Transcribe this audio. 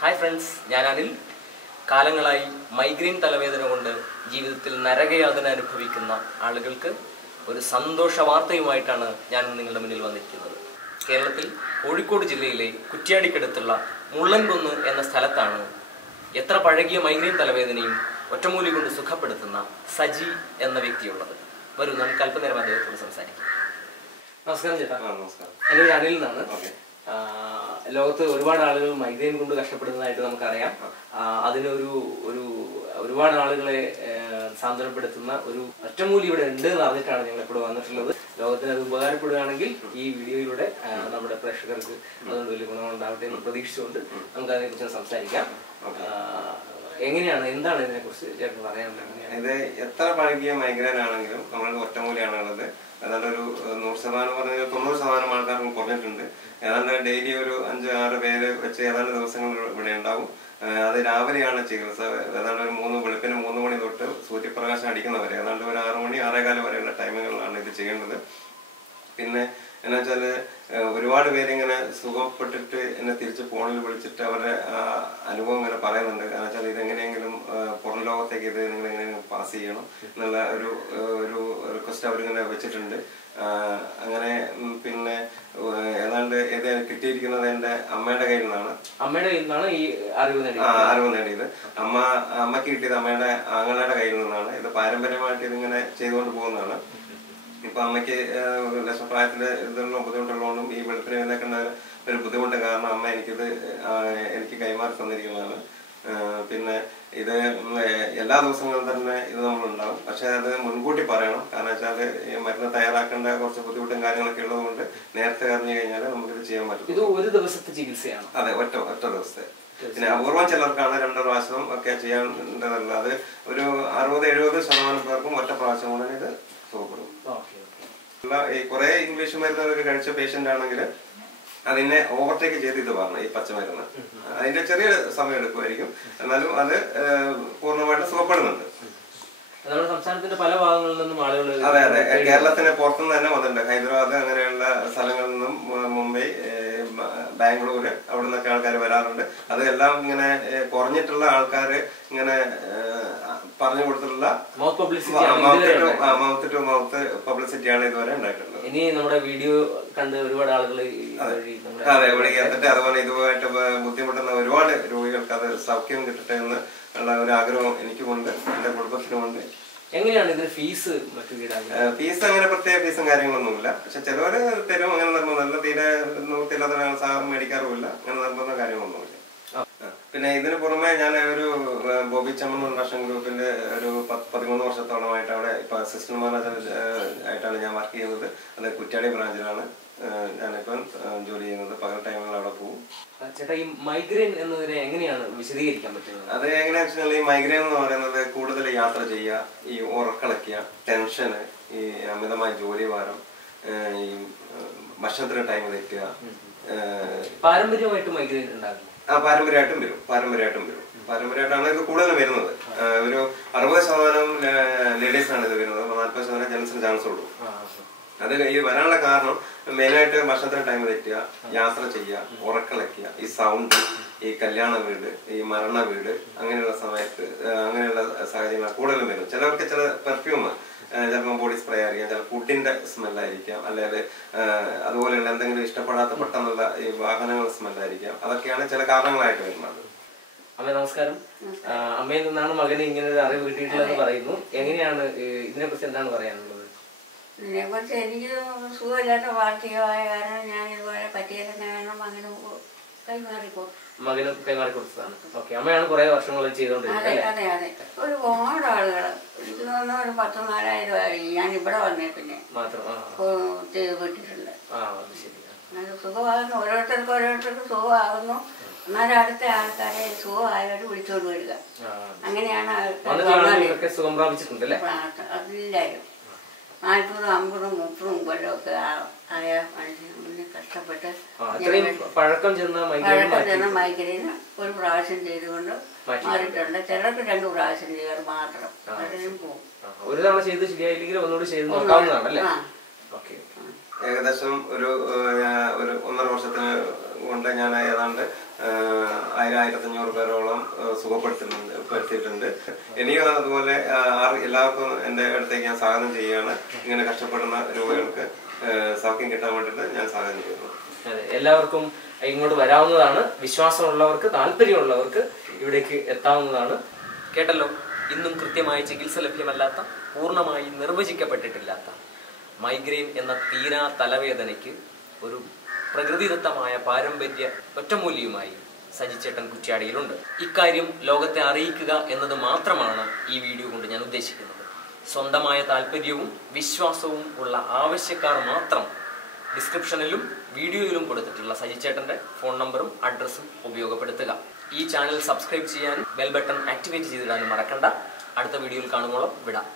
Hi friends, ഞാൻ അനിൽ. കാലങ്ങളായി migraine തലവേദന കൊണ്ട് ജീവിതത്തിൽ നരകയാതന അനുഭവിക്കുന്ന ആളുകൾക്ക് ഒരു സന്തോഷ വാർത്തയുമായിട്ടാണ് ഞാൻ നിങ്ങളുടെ മുന്നിൽ വന്നിരിക്കുന്നത്. കേരളത്തിൽ കോഴിക്കോട് ജില്ലയിലെ കുറ്റ്യാടിക്കടുത്തുള്ള മുള്ളൻകുന്ന് എന്ന സ്ഥലത്താണ് എത്ര പഴകിയ മൈഗ്രെയിൻ തലവേദനയും ഒറ്റമൂലി കൊണ്ട് സുഖപ്പെടുത്തുന്ന സജി എന്ന വ്യക്തിയുള്ളത്. വരൂ, നമുക്ക് അല്പനേരം അദ്ദേഹത്തോട് സംസാരിക്കാം. നമസ്കാരം ചേട്ടാ. നമസ്കാരം. എൻ്റെ ഒരു അനിൽ നിന്നാണ്. ലോകത്ത് ഒരുപാട് ആളുകൾ മൈഗ്രെയിൻ കൊണ്ട് കഷ്ടപ്പെടുന്നതായിട്ട് നമുക്കറിയാം. അതിനൊരു ഒരുപാട് ആളുകളെ സാന്ത്വനപ്പെടുത്തുന്ന ഒരു ഒറ്റമൂലി ഇവിടെ ഉണ്ട് എന്ന് അറിഞ്ഞിട്ടാണ് ഞങ്ങൾ ഇപ്പോൾ വന്നിട്ടുള്ളത്. ലോകത്തിന് അത് ഉപകാരപ്പെടുകയാണെങ്കിൽ ഈ വീഡിയോയിലൂടെ നമ്മുടെ പ്രേക്ഷകർക്ക് അതുകൊണ്ട് വലിയ ഗുണങ്ങളുണ്ടാവട്ടെ എന്ന് പ്രതീക്ഷിച്ചുകൊണ്ട് നമുക്ക് അതിനെക്കുറിച്ച് സംസാരിക്കാം. എന്താണ് ഇതിനെക്കുറിച്ച് ചേട്ടൻ പറയാനുള്ളത്? ഇത് എത്ര പഴകിയ മൈഗ്രെയിൻ ആണെങ്കിലും നമ്മൾക്ക് ഒറ്റമൂലിയാണുള്ളത്. ഏതാണ്ട് ഒരു 100% പറഞ്ഞാൽ 90% ആൾക്കാർക്കും കുറഞ്ഞിട്ടുണ്ട്. ഏതാണ്ട് ഡെയിലി ഒരു 5-6 പേര് വെച്ച് ഏതാണ്ട് ദിവസങ്ങൾ ഇവിടെ ഉണ്ടാവും. അത് രാവിലെയാണ് ചികിത്സ. ഏതാണ്ട് ഒരു വെളുപ്പിന് 3 മണി തൊട്ട് സൂര്യപ്രകാശം അടിക്കുന്നവരെ ഏതാണ്ട് ഒരു 6 മണി 6:15 വരെയുള്ള ടൈമുകളിലാണ് ഇത് ചെയ്യേണ്ടത്. പിന്നെ എന്നാ വെച്ചാല് ഒരുപാട് പേരിങ്ങനെ സുഖപ്പെട്ടിട്ട് എന്നെ തിരിച്ച് ഫോണിൽ വിളിച്ചിട്ട് അവരുടെ അനുഭവം ഇങ്ങനെ പറയുന്നുണ്ട്. കാരണം വെച്ചാൽ ഇതെങ്ങനെയെങ്കിലും പുറം ലോകത്തേക്ക് ഇത് നിങ്ങൾ എങ്ങനെയെങ്കിലും പാസ് ചെയ്യണം എന്നുള്ള ഒരു റിക്വസ്റ്റ് അവരിങ്ങനെ വെച്ചിട്ടുണ്ട്. അങ്ങനെ പിന്നെ ഏതാണ്ട് ഇത് കിട്ടിയിരിക്കുന്നത് എന്റെ അമ്മയുടെ കയ്യിൽ നിന്നാണ് ഈ അറിവ് നേടിയത്. അമ്മക്ക് കിട്ടിയത് അമ്മയുടെ ആങ്ങളുടെ കയ്യിൽ നിന്നാണ്. ഇത് പാരമ്പര്യമായിട്ട് ഇതിങ്ങനെ ചെയ്തുകൊണ്ട് പോകുന്നതാണ്. ഇപ്പൊ അമ്മയ്ക്ക് പ്രായത്തില് ഇതിനുള്ള ബുദ്ധിമുട്ടുള്ളതുകൊണ്ടും ഈ വെളുപ്പിന് എഴുന്നേക്കേണ്ട ഒരു ബുദ്ധിമുട്ട് കാരണം അമ്മ എനിക്ക് കൈമാറി തന്നിരിക്കുന്നതാണ്. പിന്നെ ഇത് എല്ലാ ദിവസങ്ങളും തന്നെ ഇത് നമ്മളുണ്ടാവും. പക്ഷെ അത് മുൻകൂട്ടി പറയണം. കാരണം വെച്ചാൽ മരുന്ന് തയ്യാറാക്കേണ്ട കുറച്ച് ബുദ്ധിമുട്ടും കാര്യങ്ങളൊക്കെ ഉള്ളത് കൊണ്ട് നേരത്തെ അറിഞ്ഞു കഴിഞ്ഞാൽ നമുക്കിത് ചെയ്യാൻ പറ്റും. ഇത് ഒരു ദിവസത്തെ ചികിത്സയാണ്. അതെ, ഒറ്റ ദിവസത്തെ. പിന്നെ അപൂർവം ചിലർക്കാണ് 2 പ്രാവശ്യം ഒക്കെ ചെയ്യേണ്ടതല്ല. അത് ഒരു 60-70% പേർക്കും ഒറ്റ പ്രാവശ്യം കൊണ്ട് ഇത് സുഖപ്പെടും. ഈ കുറെ ഇംഗ്ലീഷ് മരുന്നൊക്കെ കഴിച്ച പേഷ്യന്റ് ആണെങ്കിൽ അതിനെ ഓവർടേക്ക് ചെയ്ത് ഇത് പറഞ്ഞു ഈ പച്ചമരുന്ന് അതിന്റെ ചെറിയ സമയം എടുക്കുമായിരിക്കും. എന്നാലും അത് പൂർണ്ണമായിട്ട് സുഖപ്പെടുന്നുണ്ട്. നമ്മുടെ സംസ്ഥാനത്തിന്റെ പല ഭാഗങ്ങളിൽ നിന്നും ആളുകൾ അതെ കേരളത്തിന് പുറത്തുനിന്ന് തന്നെ വന്നിട്ടുണ്ട്. ഹൈദരാബാദ് അങ്ങനെയുള്ള സ്ഥലങ്ങളിൽ നിന്നും മുംബൈ, ബാംഗ്ലൂര് അവിടെ നിന്നൊക്കെ ആൾക്കാർ വരാറുണ്ട്. അതെല്ലാം ഇങ്ങനെ കുറഞ്ഞിട്ടുള്ള ആൾക്കാര് ഇങ്ങനെ പറഞ്ഞു കൊടുത്തിട്ടുള്ള മൗത്ത് ടു മൗത്ത് പബ്ലിസിറ്റിയാണ് ഇതുവരെ ഉണ്ടായിട്ടുള്ളത്. ഇനി നമ്മുടെ വീഡിയോ കണ്ട് ഒരുപാട് ആളുകൾ അതെ വിളിക്കാത്തിട്ട് അതുപോലെ ഇതുമായിട്ട് ബുദ്ധിമുട്ടുന്ന ഒരുപാട് രോഗികൾക്ക് അത് സൗഖ്യം കിട്ടട്ടെ എന്ന് ഉള്ള ഒരു ആഗ്രഹം എനിക്കുമുണ്ട്, എന്റെ കുടുംബത്തിനുമുണ്ട്. എങ്ങനെയാണ് ഇത് ഫീസ് അങ്ങനെ പ്രത്യേക ഫീസും കാര്യങ്ങളൊന്നുമില്ല. പക്ഷെ ചിലവര് തരും. അങ്ങനെ നിർബന്ധമല്ല. തീരെ നിവൃത്തിയില്ലാത്ത സാറും മേടിക്കാറുമില്ല. അങ്ങനെ നിർബന്ധ കാര്യങ്ങളൊന്നുമില്ല. പിന്നെ ഇതിന് പുറമെ ഞാൻ ഒരു ബോബി ചമ്മൻ ഫൗണ്ടേഷൻ ഗ്രൂപ്പിന്റെ ഒരു 13 വർഷത്തോളമായിട്ട് അവിടെ ഇപ്പൊ അസിസ്റ്റന്റ് മാനേജർ ആയിട്ടാണ് ഞാൻ വർക്ക് ചെയ്യുന്നത്. അത് കുറ്റ്യാടി ബ്രാഞ്ചിലാണ് ഞാനിപ്പം ജോലി ചെയ്യുന്നത്. പകൽ ടൈമിൽ അവിടെ പോകും. ചേട്ടാ, ഈ മൈഗ്രെയിൻ എന്നതിനെ എങ്ങനെയാണ് വിശദീകരിക്കാൻ പറ്റുന്നത്? അത് എങ്ങനെയാണെന്ന് വെച്ചാൽ ഈ മൈഗ്രെയിൻ എന്ന് പറയുന്നത് കൂടുതൽ യാത്ര ചെയ്യുക, ഈ ഉറക്കളയ്ക്കുക, ടെൻഷന്, ഈ അമിതമായ ജോലി ഭാരം, ഈ ഭക്ഷണത്തിന് ടൈം തെറ്റുക. പാരമ്പര്യമായിട്ട് മൈഗ്രെയിൻ ഉണ്ടാകും. പാരമ്പര്യമായിട്ടും വരും. പാരമ്പര്യമായിട്ടാണ് ഇത് കൂടുതൽ വരുന്നത്. ഒരു 60% ലേഡീസിനാണ് ഇത് വരുന്നത്. 40% ജെൻസിന് ചാൻസ് ഉള്ളൂ. അത് ഈ വരാനുള്ള കാരണം മെയിനായിട്ട് ഭക്ഷണത്തിന് ടൈം തെറ്റുക, യാത്ര ചെയ്യുക, ഉറക്കളയ്ക്കുക, ഈ സൗണ്ട്, ഈ കല്യാണ വീട്, ഈ മരണ വീട്, അങ്ങനെയുള്ള സമയത്ത് അങ്ങനെയുള്ള സാഹചര്യങ്ങൾ കൂടുതലും വരും. ചിലർക്ക് ചില പെർഫ്യൂം ചിലപ്പോൾ ബോഡി സ്പ്രേ ആയിരിക്കാം, ചില ഫുഡിന്റെ സ്മെല്ലായിരിക്കാം, അല്ലെങ്കിൽ അതുപോലെയുള്ള എന്തെങ്കിലും ഇഷ്ടപ്പെടാത്ത പെട്ടെന്നുള്ള ഈ വാഹനങ്ങളുടെ സ്മെല്ലായിരിക്കാം. അതൊക്കെയാണ് ചില കാരണങ്ങളായിട്ട് വരുന്നത്. അമ്മ നമസ്കാരം. അമ്മയിൽ നിന്നാണ് മകന് ഇങ്ങനെ ഒരു അറിവ് കിട്ടിയിട്ടുള്ളതെന്ന് പറയുന്നു. എങ്ങനെയാണ് ഇതിനെ കുറിച്ച് എന്താണ് പറയാനുള്ളത്? ഇതിനെക്കുറിച്ച് എനിക്ക് സുഖമില്ലാത്ത വാർത്തകമായ കാരണം ഞാൻ ഇതുപോലെ പറ്റിയെന്ന് കാരണം അങ്ങനെ മകന് കൈമാറി കൊടുത്തതാണ്. ഓക്കെ, അമ്മയാണ് കുറെ വർഷങ്ങൾ ചെയ്തോണ്ടിരുന്നത്. അതെ ഒരുപാട് ആളുകൾ എനിക്ക് തോന്നുന്നു ഒരു 10-4,000 ആയി ഞാൻ ഇവിടെ വന്നേ പിന്നെ ചെയ്തിട്ടുണ്ട്. അത് സുഖമാകുന്നു. ഓരോരുത്തർക്ക് സുഖമാകുന്നു. എന്നാലും അടുത്ത ആൾക്കാരെ സുഖമായവർ വിളിച്ചോണ്ട് വരിക. അങ്ങനെയാണ് അതില്ലായിരുന്നു. 40, 50, 30 കൊല്ലമൊക്കെ ആയ മനുഷ്യനെ കഷ്ടപ്പെട്ട് പഴക്കം ചെന്ന മൈഗ്രെയിന് ഒരു പ്രാവശ്യം ചെയ്തുകൊണ്ട് മാറിയിട്ടുണ്ട്. ചിലർക്ക് 2 പ്രാവശ്യം ചെയ്യാറ് മാത്രം അതിനും പോകും. ഒരു തവണ ചെയ്ത് ശരിയായില്ലെങ്കിൽ ഒന്നുകൂടി ചെയ്ത് നോക്കാവുന്നതാണല്ലേ? ഏകദേശം ഒരു 1.5 വർഷത്തിന് കൊണ്ട് ഞാൻ ഏതാണ്ട് 1000-1500 പേരോളം സുഖപ്പെടുത്തിയിട്ടുണ്ട്. ഇനിയും അതുപോലെ എല്ലാവർക്കും എൻ്റെ അടുത്തേക്ക് ഞാൻ സ്വാഗതം ചെയ്യുകയാണ്. ഇങ്ങനെ കഷ്ടപ്പെടുന്ന രോഗികൾക്ക് സൗഖ്യം കിട്ടാൻ വേണ്ടിയിട്ട് ഞാൻ സ്വാഗതം ചെയ്യുന്നു. അതെ, എല്ലാവർക്കും ഇങ്ങോട്ട് വരാവുന്നതാണ്. വിശ്വാസമുള്ളവർക്ക്, താല്പര്യമുള്ളവർക്ക് ഇവിടേക്ക് എത്താവുന്നതാണ്. കേട്ടല്ലോ, ഇന്നും കൃത്യമായ ചികിത്സ ലഭ്യമല്ലാത്ത, പൂർണ്ണമായി നിർവചിക്കപ്പെട്ടിട്ടില്ലാത്ത മൈഗ്രെയിൻ എന്ന തീരാ തലവേദനയ്ക്ക് ഒരു പ്രകൃതിദത്തമായ പാരമ്പര്യ ഒറ്റമൂല്യവുമായി സജിച്ചേട്ടൻ കുറ്റ്യാടിയിലുണ്ട്. ഇക്കാര്യം ലോകത്തെ അറിയിക്കുക എന്നത് മാത്രമാണ് ഈ വീഡിയോ കൊണ്ട് ഞാൻ ഉദ്ദേശിക്കുന്നത്. സ്വന്തമായ താല്പര്യവും വിശ്വാസവും ഉള്ള ആവശ്യക്കാർ മാത്രം ഡിസ്ക്രിപ്ഷനിലും വീഡിയോയിലും കൊടുത്തിട്ടുള്ള സജിച്ചേട്ടന്റെ ഫോൺ നമ്പറും അഡ്രസ്സും ഉപയോഗപ്പെടുത്തുക. ഈ ചാനൽ സബ്സ്ക്രൈബ് ചെയ്യാനും ബെൽ ബട്ടൺ ആക്ടിവേറ്റ് ചെയ്തിടാനും മറക്കണ്ട. അടുത്ത വീഡിയോയിൽ കാണുമ്പോഴും വിടാം.